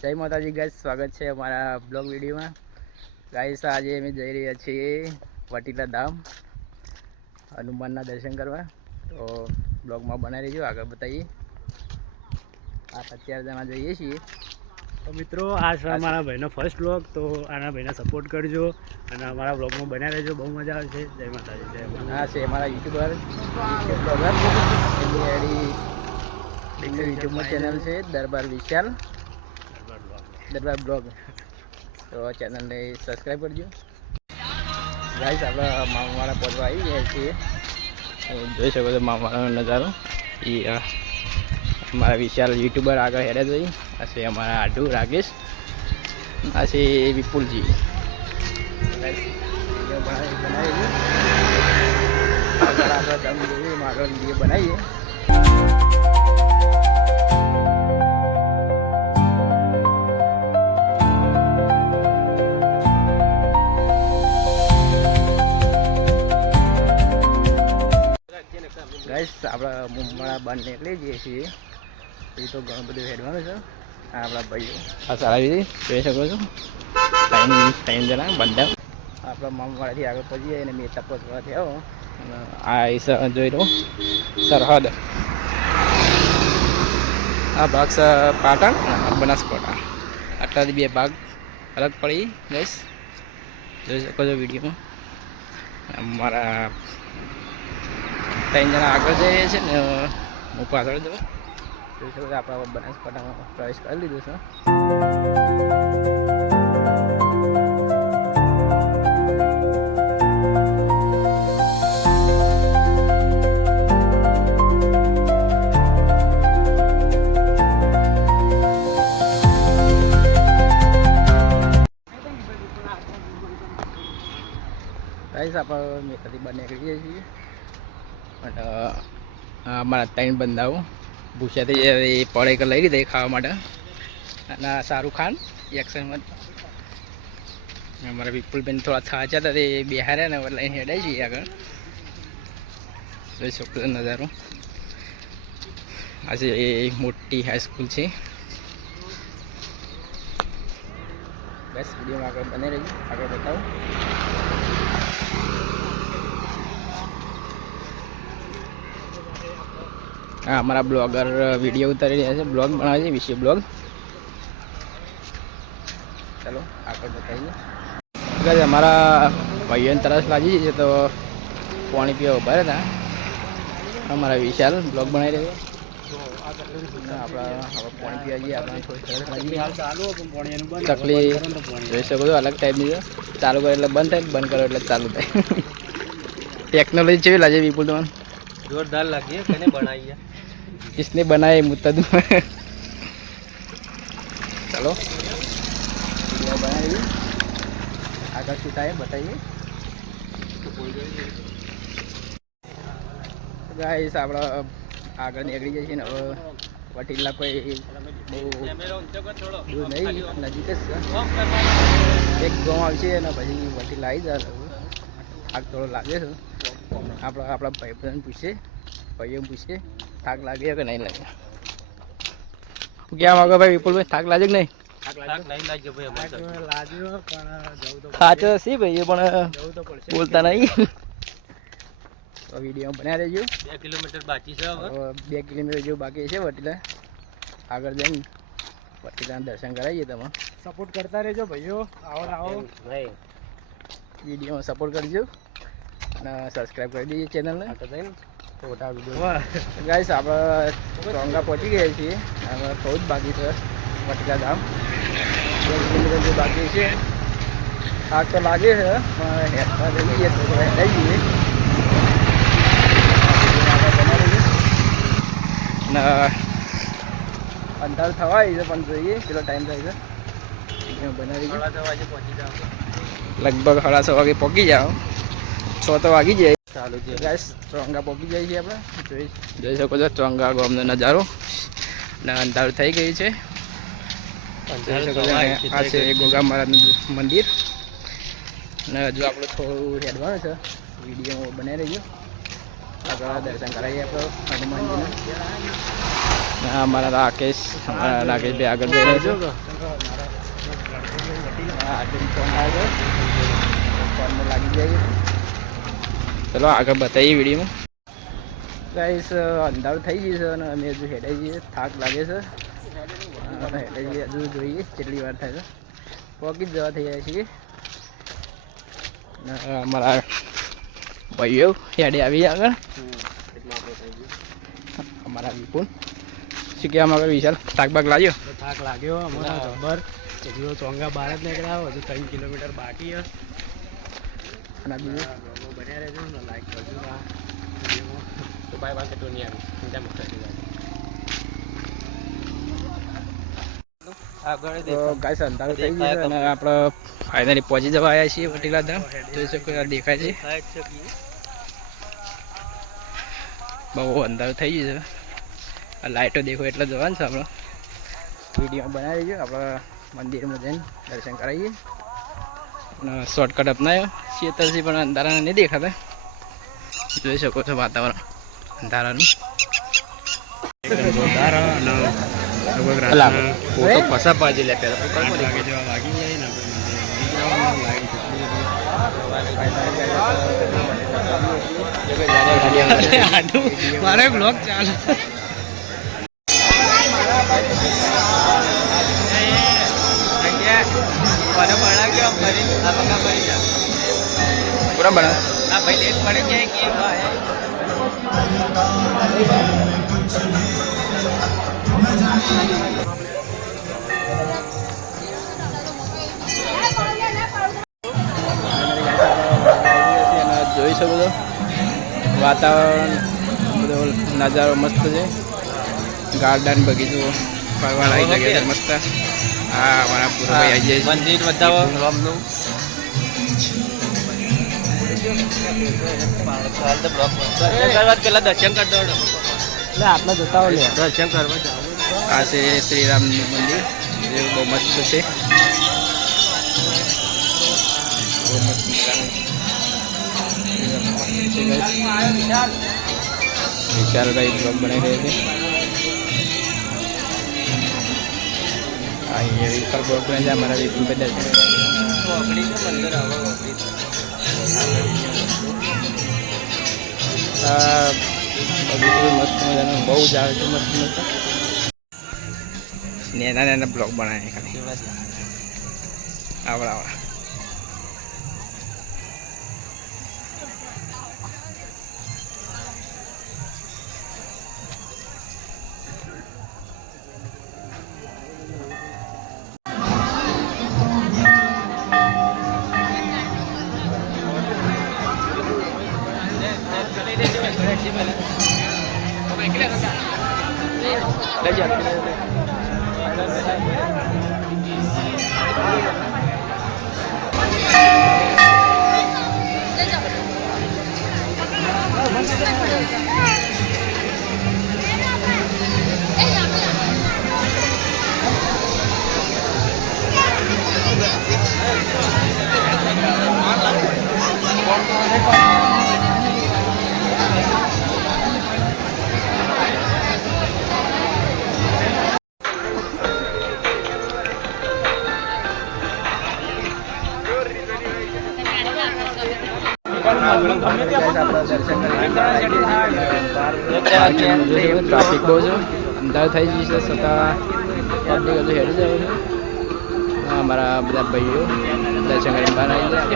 જય માતાજી ગાઈસ, સ્વાગત છે અમારા બ્લોગ વિડીયોમાં. ગાઈસ આજે અમે જઈ રહ્યા છીએ વટીલા ધામ હનુમાનના દર્શન કરવા. તો બ્લોગમાં બનાવી રહીજો, આગળ બતાવીએ. આ 17 જણા જઈએ છીએ. તો મિત્રો આ છે મારા ભાઈનો ફર્સ્ટ બ્લોગ, તો આના ભાઈને સપોર્ટ કરજો અને અમારા બ્લોગમાં બનાવી રહેજો, બહુ મજા આવશે. જય માતાજી. જય માતાજી. આ છે અમારા યુટ્યુબર એમની યુટ્યુબમાં ચેનલ છે દરબાર વિશાલ, દરબાર બ્લોગ. તો ચેનલને સબસ્ક્રાઈબ કરજો. ગાઈસ આપણે મામાવાળા પહોંચવા આવી ગયા છીએ. જોઈ શકો છો મામાવાળાનો નજારો. એ અમારા વિશાલ યુટ્યુબર આગળ હેડે જોઈ. આ છે અમારા આડુ રાકેશ, આ છે વિપુલજી. બનાવીએ આગળ દમ જોઈએ, આગળ વિડીયો બનાવીએ. ગાઈસ આપણા મુંબઈના બાર નીકળી જઈએ છીએ. એ તો ઘણું બધું હેડવાનું છે. આ આપણા ભાઈઓ આ સારા રીતે જોઈ શકો છો. ટાઈમ જણા બંધા આપણા મામાવાળાથી આગળ પહોંચી જાય અને મેતા પહોંચવા થયા. આ જોઈ લો સરહદ. આ ભાગ છે પાટણ, બનાસકાંઠા. આટલાથી બે ભાગ અલગ પડી. ગાઈસ જોઈ શકો છો વિડીયોમાં. અમારા 3 જણા આગળ જઈએ છે ને હું પાછળ જઉં. જોઈ શકો છો આપણા બનાસકાંઠામાં પ્રવેશ કરી લીધો છે. ગાઈસ આપણે મેથાથી બહાર નીકળી જઈએ છીએ. અને અમારા 3 બંદાઓ ભૂસ્યાથી પડે લઈ લીધા ખાવા માટે. અને શાહરુખ ખાન એક્શનમાં. અમારા વિપુલબેન થોડા થાચા હતા, તે બિહાર્યા ને લઈને હેડાઈ જઈએ આગળ. જોઈ શકો નજારો. આજે એ મોટી હાઈસ્કૂલ છે. બસ વિડીયોમાં આગળ બને રહી, આગળ બતાવો. હા, અમારા બ્લોગર વિડીયો ઉતારી રહ્યા છે, બ્લોગ બનાવે છે, વિશે બ્લોગ. ચાલો આગળ બતાવીએ. અમારા ભાઈઓને તરસ લાગી છે તો પાણી પીવા ઉભા હતા. અમારા વિશાલ બ્લોગ બનાવી રહ્યો. આપણે પાણી પીવા જઈએ. આપણે થોડી તરસ લાગી. તકલીફ જોઈ શકો છો, અલગ ટાઈપની છે. ચાલુ કરો એટલે બંધ થાય, બંધ કરો એટલે ચાલુ થાય. ટેકનોલોજી કેવી લાગે વિપુલ તમને? जोरदार लगी है, मैंने बनाई है. किसने बनाए मुत्तद? चलो बनाइए, आगे छुटाए बताइए. गाइस આપણે આગળ નીકળી જઈએ છીએ ને હવે વટીલા કોઈ બહુ દૂર નહીં, નજીક જ છે. એક ગામ આવશે અને પછી વટીલા આવી જાય. આગ થોડો લાગે છે. આપણા ભાઈબંધ પૂછે, ભાઈઓ પૂછે થાક લાગે કે નહીં લાગે. ક્યાં માગો ભાઈ વિપુલભાઈ, થાક લાગે કે નહીં? સાચો સી ભાઈ, પણ બોલતા નહીં. તો વિડીયો બનાવી રહેજો. 2 કિલોમીટર બાકી છે. 2 કિલોમીટર જેવું બાકી છે વટીલા. આગળ જઈને વટીલાના દર્શન કરાવીએ. તમે સપોર્ટ કરતા રહેજો ભાઈઓ. આવો ભાઈ, વિડીયોમાં સપોર્ટ કરજો અને સબસ્ક્રાઈબ કરી દઈએ ચેનલને. ફોટા વિડીયો. ગાઈસ આપણે ચોંગા પહોંચી ગયા છીએ. હવે થોડું જ બાકી છે વટીલા ધામ. 2 કિલોમીટર જે બાકી છે. આગ તો લાગે છે પણ હેઠા જઈએ તો હેઠાઈ જઈએ. અને અંધાર થવા આવી છે પણ જોઈએ કેટલો ટાઈમ થાય છે. બનાવી લગભગ 6:30 વાગે પહોંચી જાઓ. 6 તો વાગી જાય. ચાલુ છે ગાઈસ, ચોંગા પહોંચી જાય છે આપણે. જોઈ શકો છો ચોંગા ગામનો નજારો. અને અંધારું થઈ ગયું છે. જોઈ શકો છો આ છે ગોગા મહારાજનું મંદિર. અને હજુ આપણે થોડું હેડવાનું છે. વિડીયો બનાવી રહ્યો. આગળ દર્શન કરાવીએ આપણે હનુમાનજીના. હા અમારા રાકેશ રાકેશભાઈ આગળ જઈ રહ્યા છે. હા આગળ ફોન આવ્યો ફોનમાં લાગી જાય. ચલો આગળ બતાવીએ વિડીયોમાં. ગાઈસ અંધારું થઈ ગયું છે અને અમે હજુ હેડે જઈએ, થાક લાગે છે. હેડે જઈએ હજુ જોઈએ કેટલી વાર થાય છે. પહોંચી જ જવા થઈ જાય છીએ. અમારા ભાઈઓ હેડે આવી આગળ. અમારા વિપુલ શું કહેવા માંગે વિશાલ? થાક બાક લાગ્યો? થાક લાગ્યો અમારા જબ્બર. હજુ ચોંગા બહાર જ નીકળ્યા, હજુ 3 કિલોમીટર બાકી છે. અને બીજું બન્યા રહેજો ને લાઈક કરજો આ વિડીયોમાં. તો બાય બાય તો નહીં આવી ચિંતા મત કરજો. તો ગાઈસ અંધારું થઈ ગયું છે અને આપણે ફાઇનલી પહોંચી જવા આવ્યા છીએ વટીલા ધામ. જોઈ શકો દેખાય છે. બહુ અંધારું થઈ ગયું છે. આ લાઇટો દેખો એટલે જવાનું છે. આપણે વિડીયો બનાવી દઈએ. આપણે મંદિરમાં જઈને દર્શન કરાવીએ અને શોર્ટકટ અપનાવ્યો છેતરથી પણ અંધારાને નહીં દેખાતા. જોઈ શકો છો વાતાવરણ અંધારાનું. પસા પાજી લે પેલા લાગે જેવા વાગી જાય ને મારે બ્લોગ ચાલુ. પૂરા બના ભાઈ લેટ પડી જાય કે જોઈ શકો છો વાતાવરણ બધો નજારો મસ્ત છે. ગાર્ડન બગીચો ફરવા લાગી જગ્યા છે મસ્ત. હા અમારા પૂરાભાઈ આવી જાય. મંદિર બતાવો બ્લોગનું. પેલા દર્શન કરતો એટલે આટલા જતા હોય દર્શન કરવા જાવ. આ છે શ્રીરામનું મંદિર જે બહુ મસ્ત છે. બહુ મસ્ત વિશાલભાઈ બ્લોગ બનાવી રહ્યા છે. અહીંયા વિશાલ બ્લોગ બનાવી છે. અમારા વિપુલભાઈ દર્શન મસ્ત મજાનું બહુ જ આવે છે. મસ્ત મસ્ત નાના નાના બ્લોગ બનાવે ખાલી આવડા આવડા. ટ્રાફિક બહુ છે. અંધારું થઈ ગયું છે છતાં એટલી બધું હેડી જાય છે. અમારા બધા ભાઈઓ દર્શન કરીને બહાર આવી જાય.